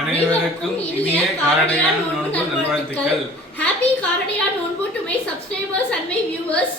அனைவருக்கும் இனிய காரடையான் நோன்பு நல்வாழ்த்துக்கள். Happy காரடையான் நோன்பு to my subscribers and my viewers.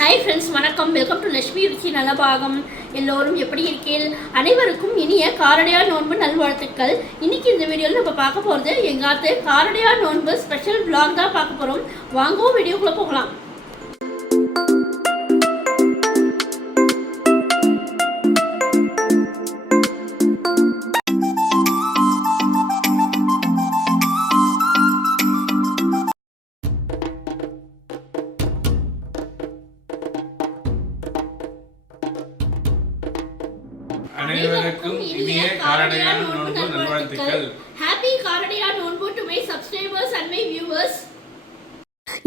Hi friends, வணக்கம். வெல்கம் டு லட்சுமி ருச்சி நலபாகம். எல்லோரும் எப்படி இருக்கீர்கள்? அனைவருக்கும் இனிய காரடையான் நோன்பு நல்வாழ்த்துக்கள். இன்னைக்கு இந்த வீடியோவில் நம்ம பார்க்க போகிறது எங்காத்து காரடையான் நோன்பு ஸ்பெஷல் vlog தான் பார்க்க போகிறோம். வாங்கவும் வீடியோக்குள்ளே போகலாம். அனைவருக்கும் இனிய காரடையான் நோன்பு நல்வாழ்த்துக்கள். ஹாப்பி காரடையான் நோன்பு to my subscribers and my viewers.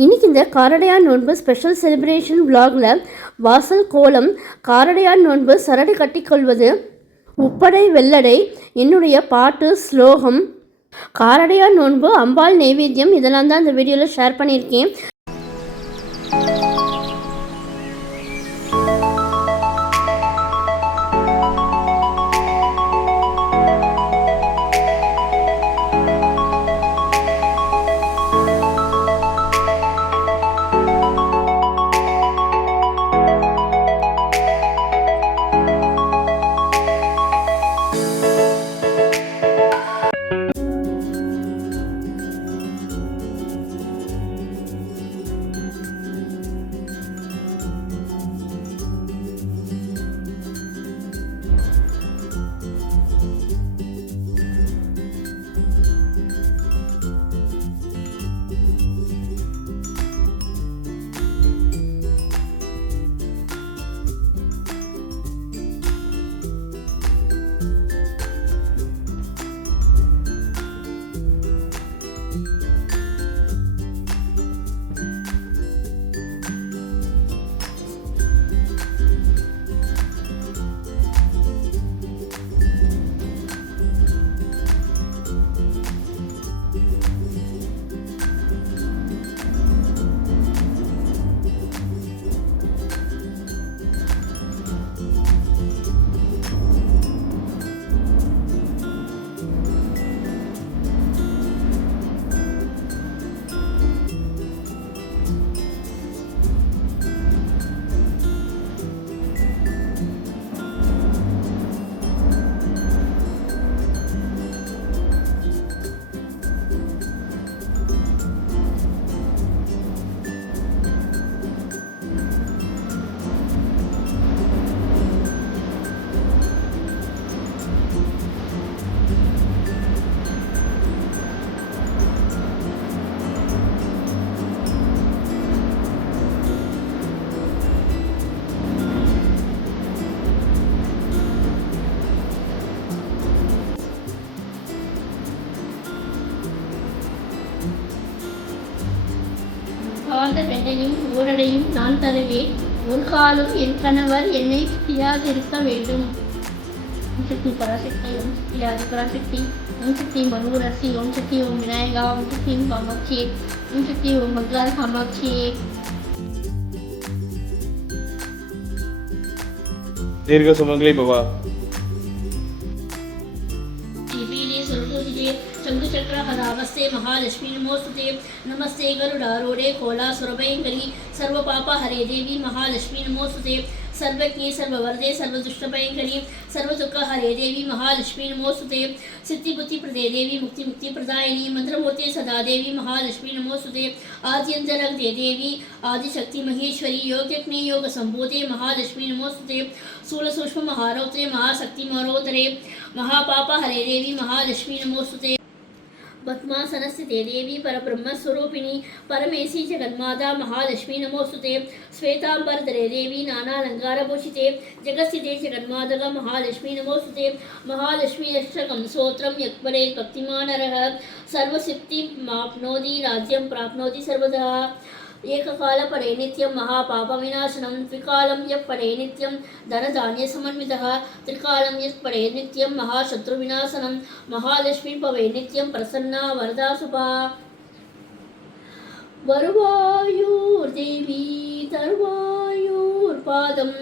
இன்னைக்கு இந்த காரடையான் நோன்பு ஸ்பெஷல் செலிப்ரேஷன் vlogல வாசல் கோலம், காரடையான் நோன்பு சரடு கட்டிக்கொள்வது, உப்படை வெள்ளடை, என்னுடைய பாட்டு ஸ்லோகம், காரடையான் நோன்பு அம்பாள் நைவேத்தியம் இதெல்லாம் தான் இந்த வீடியோவில் ஷேர் பண்ணியிருக்கேன். வாழ்ந்த பெண்ணையும் ஊரடையும் நான் தருவேன். ஒரு காலம் என் கணவர் என்னை சுத்தியாக இருக்க வேண்டும். சக்தி பராசக்தி, ஓம் சக்தி ஆதிபராசக்தி, ஓம் சக்தி மனுரசி, ஓம் சக்தி ஓம் விநாயகா, ஓம் சக்தி ஓம் காமாட்சி, ஓம் சக்தி ஓம் மங்கள காமாட்சி. தீர்க்க சுமங்கலி பவா. शंखचक्रहरावस्ते महालक्ष्मी नमोस्तुते नमस्ते गरुडारूढे कोलासुरभयङ्करी सर्वपापहरे देवी महालक्ष्मी नमोस्तुते सर्वज्ञे सर्ववरदे सर्वदुष्टभयङ्करी सर्वदुःखहरे देवी महालक्ष्मी नमोस्तुते सिद्धिबुद्धिप्रदे देवी मुक्तिप्रदायिनी मंत्रमूर्ते सदा देवी महालक्ष्मी नमोस्तुते आद्यन्तरग्दे देवी आदिशक्ति महेश्वरी योगज्ञे योग संभूते महालक्ष्मी नमोस्तुते स्थूलसूक्ष्म महारौद्रे महाशक्ति महोदरे महापापहरे देवी महालक्ष्मी नमोस्तुते पद्मासनस्थिते देवी परब्रह्मस्वरूपिणी परमेशी जगन्माता महालक्ष्मी नमोस्तुते श्वेतांबरधरे देवी नानालंकारभूषिते जगत्स्थिते जगन्माता महालक्ष्मी नमोस्तुते महालक्ष्मी अष्टकं स्तोत्रं यत्परे भक्तिमानरः सर्वसिद्धिमाप्नोति राज्यं प्राप्नोति सर्वदा एककालपरे नित्यं महापापविनाशनं द्विकालं यः परे नित्यं धनधान्यसमन्वितः त्रिकालं यः परे नित्यं महाशत्रुविनाशनं महालक्ष्मी भवे नित्यं प्रसन्ना वरदा सुभा வருவாயூர் தேவி தருவாயூர் பாதம்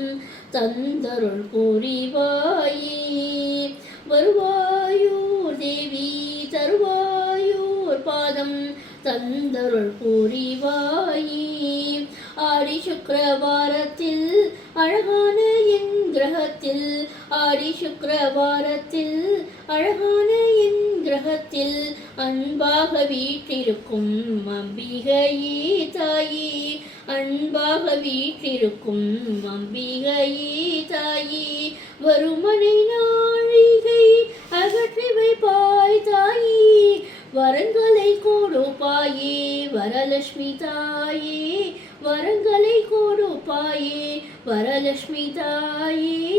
தந்தருள் புரிவாயே வருவாயூர் தேவி தருவாயூர் பாதம் தந்தருள் புரிவாயே ஆடி சுக்கிரவாரத்தில் அழகான என் கிரகத்தில் ஆடி சுக்கிரவாரத்தில் அழகான என் கிரகத்தில் அன்பாக வீற்றிருக்கும் அம்பிகையே தாயே அன்பாக வீற்றிருக்கும் அம்பிகையே தாயே வருமனை நாழிகை அகற்றி வைப்பாய் தாயே வரங்களை கொடுப்பாயே வரலட்சுமி தாயே வரங்களை கொடுப்பாயே வரலட்சுமி தாயே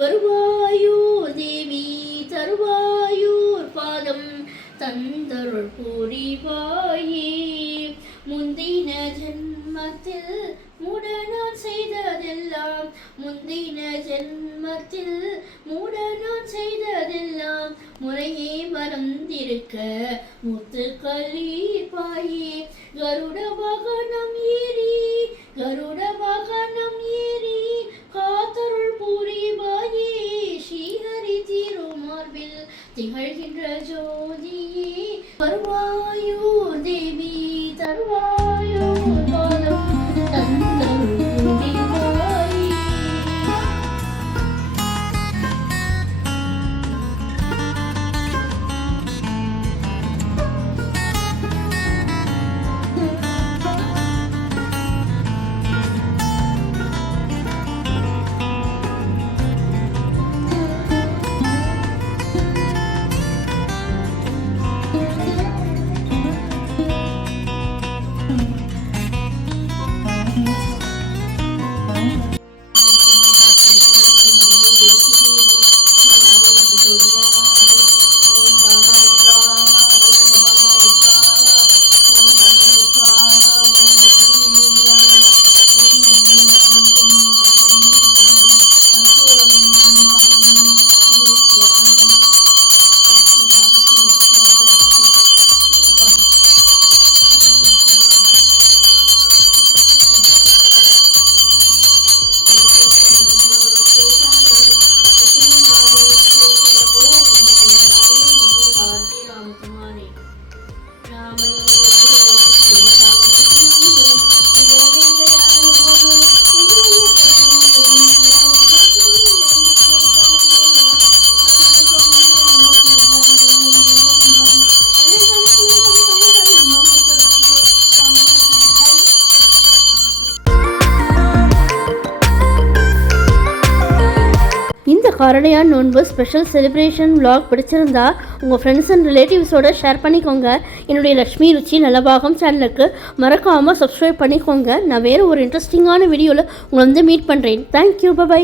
வருவாயூர் தேவி தருவாயூர் பாதம் தந்தருள் புரிவாயே முந்தின ஜென்மத்தில் மூடனான் செய்ததெல்லாம் முந்தின ஜென்மத்தில் மூடனான் செய்ததெல்லாம் முறையே மறந்திருக்க முத்துக்களீர்ப்பாயே கருட வாகனம் ஏறி கருட வாகனம் ஏறி காத்தருள் புரிவாயே ஸ்ரீஹரி திருமார்பில் திகழ்கின்ற ஜோதியே வருவாயூர் தேவி தருவாயூர் பாதம் தந்தருள் புரிவாயே காரடையான் நோன்பு ஸ்பெஷல் செலிப்ரேஷன் vlog பிடிச்சிருந்தா உங்கள் ஃப்ரெண்ட்ஸ் அண்ட் ரிலேட்டிவ்ஸோட ஷேர் பண்ணிக்கோங்க. என்னுடைய லக்ஷ்மி ருச்சி நலபாகம் சேனலுக்கு மறக்காமல் சப்ஸ்கிரைப் பண்ணிக்கோங்க. நான் வேறு ஒரு இன்ட்ரெஸ்டிங்கான வீடியோவில் உங்களை மீட் பண்ணுறேன். Thank you, by.